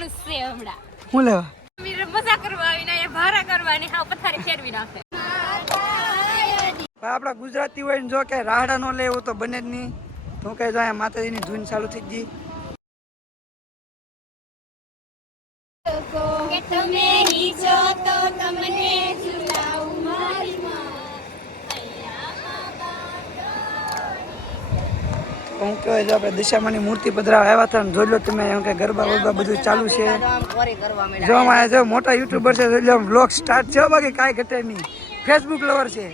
લેવાનું છે હમણાં. હું લેવા? મીર મજા કરવા આવીને અહીંયા ભારા કરવાની હા પથારી ફેરવી નાખે આપણા ગુજરાતી હોય ને જો કે રાહડા નો લે એવું તો બને જ નહીં. તો કે જો અહીંયા માતાજીની ધૂન ચાલુ થઈ ગઈ. તમે તો તમને હું કહેવાય જો આપણે દિશામાની મૂર્તિ પધરાવા આવ્યા હતા જોઈ લો તમે, એમ કે ગરબા ગરબા બધું ચાલુ છે. જો અમારે જો મોટા યુટ્યુબર છે, જોઈ લો બ્લોગ સ્ટાર્ટ છે બાકી કાંઈ ઘટે નહીં. ફેસબુક લવર છે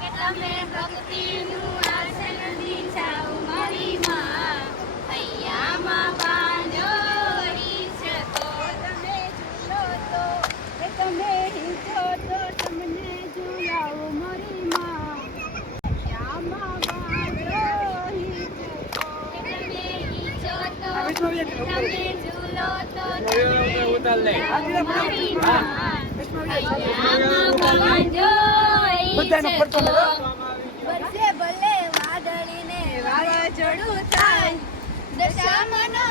કે તમે ભક્તિનું આસન દિશાઓ મારી માં હૈયામાં બાંધો રીછ તો તમે ઝૂલો તો કે તમે હિંચો તો તમને ઝૂલાવો મારી માં હૈયામાં બાંધો રીછ તો કે તમે હિંચો તો તમે ઝૂલો તો તમને મારી માં હૈયામાં બાંધો બધાનો પડતો ભલે વાદળીને વાવાઝોડું થાય. દશામાનો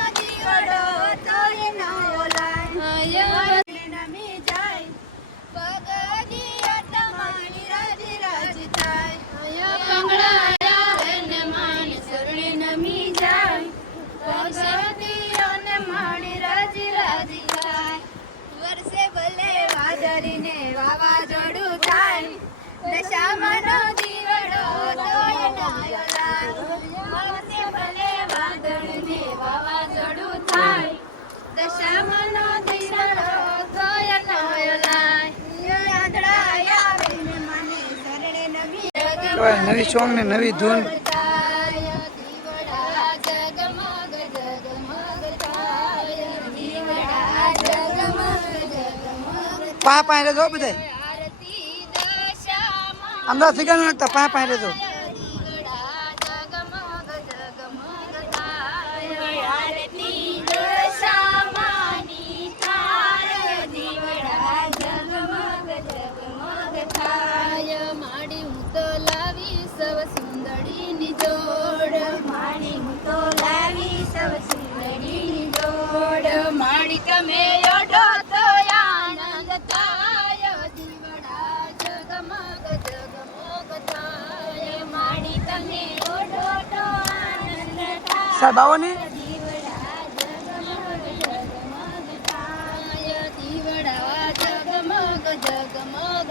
વાદળીને વાવાઝોડું થાય. દશામાનો દીવડો તોય ન લાલ ભલે વાદળને વાવાઝોડું થાય દશામાનો દીવડો તોય ન લાલ નવી સોંગ ને નવી ધૂન. પા પાસે જો બધા અમદાવાદ સિગાનું નાખતા પા પાસે રહેજો. સાહેબ આવો ને જગમગ જગમગ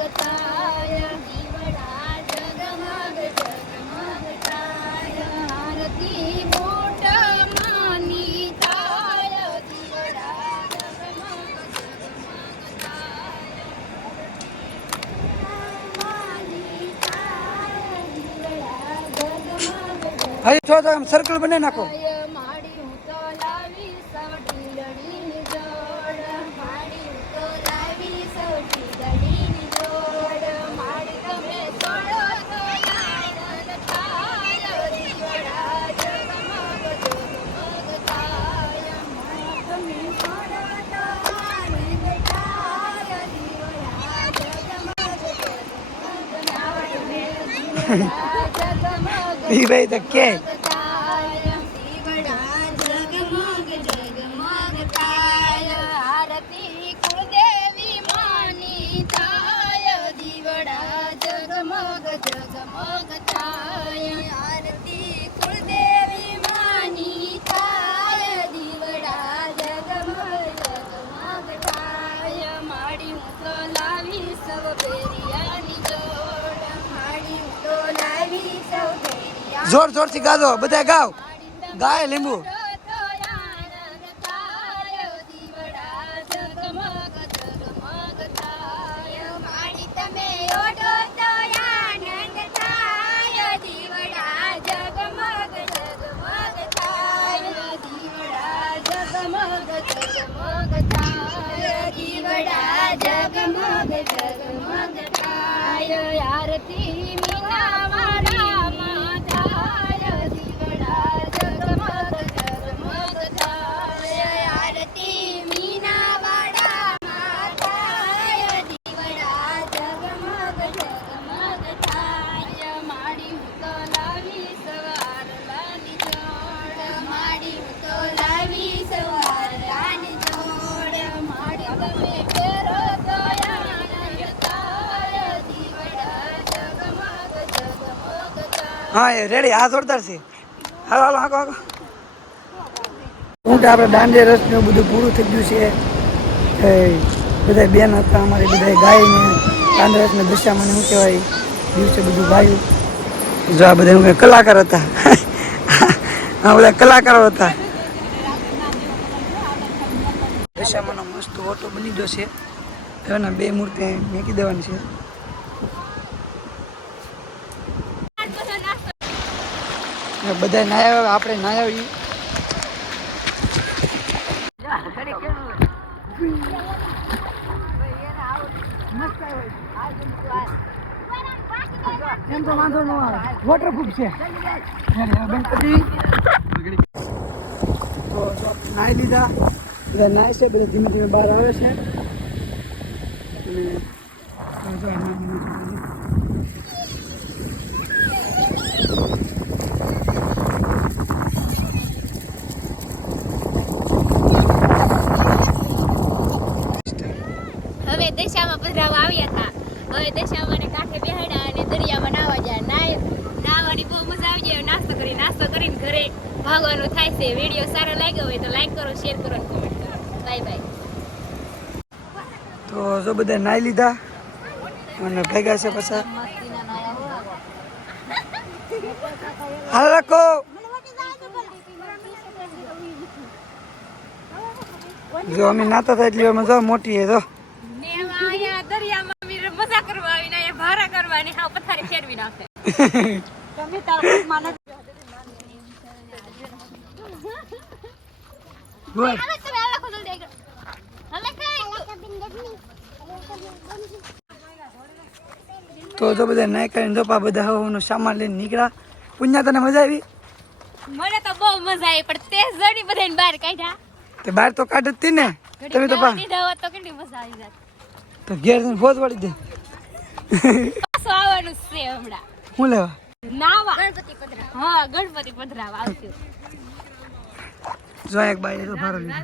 હજી તો આમ સર્કલ બનાવી નાખો. થાય માડી ઈ ભાઈ તો કે. લાવી સવ બેરિયાની જોડ માડી તો લાવી બેરિયા જોર જોરથી ગાજો બધા ગાવ. ગાય લીંબુ. હા, એ રેડી આ જોરદાર છે. હાલો હાલો, હાકો હાકો. કે આપણે દાંડે રસ ને બધું પૂરું થઈ ગયું છે. બધા બેન હતા, અમારે બધા ગાયને દાંડે રસને મને શું કહેવાય, દિવસે બધું ગાયું. જો આ બધા કલાકાર હતા. હા, બધા કલાકારો હતા. દશામાનો મસ્ત ઓટો બની ગયો છે. એના બે મૂર્તિ મેકી દેવાની છે. બધા નાયા આવે, આપણે નાયા આવીએ. એમ તો વાંધો ન આવે. વોટરપ્રૂફ છે. નાહી લીધા. બધા નાય છે, બધા ધીમે ધીમે બહાર આવે છે તો જો આ નાની નાની છોકરીઓ. હવે દશામાં પધરાવા આવ્યા હતા. હવે દશામાં કાંઠે બેહાડ્યા અને દરિયામાં નાવા જાય. નાય, નાવાની બહુ મજા આવી જાય. નાસ્તો કરી, નાસ્તો કરીને ઘરે ભાગવાનું થાય છે. વીડિયો સારો લાગ્યો હોય તો લાઈક કરો શેર કરો કોમેન્ટ કરો. બાય બાય તો જો બધા નાહી લીધા અને ભેગા છે પાછા. હાલ રાખો. જો અમે નાતા હતા એટલે મજા, મોટી હે જો ને એમાં અહીંયા દરિયામાં અમે મજા કરવા આવીને અહીંયા કરવાની હા પથારી ફેરવી નાખે. તમે. હવે કઈ તો જો બધા નાય કરીને જો પા બધા હવાનો સામાન લઈને નીકળ્યા. પુણ્યા તને મજા આવી? મને તો બહુ મજા આવી પણ તે જડી બધાને બહાર કાઢ્યા. તે બહાર તો કાઢ હતી ને. તમે તો પા તો કેટલી મજા આવી જાત. તો ઘેર ફોજ વળી દે. પાછું છે હમણાં. હું લેવા? નાવા. ગણપતિ પધરાવા. હા ગણપતિ પધરાવા આવશું જો એક બાઈ તો ભારો લીધો.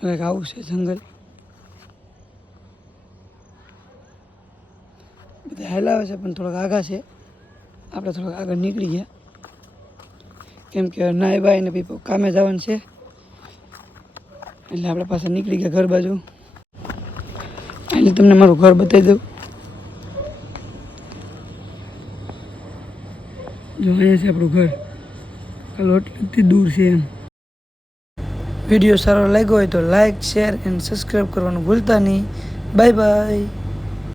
જો એક આવું છે જંગલ. બધા હેલાવે છે પણ થોડાક આગા છે. આપણે થોડાક આગળ નીકળી ગયા. કેમ કે નાય બાઈ ને પીપો કામે જવાનું છે. એટલે આપણે પાસે નીકળી ગયા ઘર બાજુ. એટલે તમને મારું ઘર બતાવી દઉં. જો છે આપણું ઘર. કાલો દૂર છે એમ. વીડિયો સારો લાગ્યો હોય તો લાઈક શેર એન્ડ સબસ્ક્રાઈબ કરવાનું ભૂલતા નહીં. Bye bye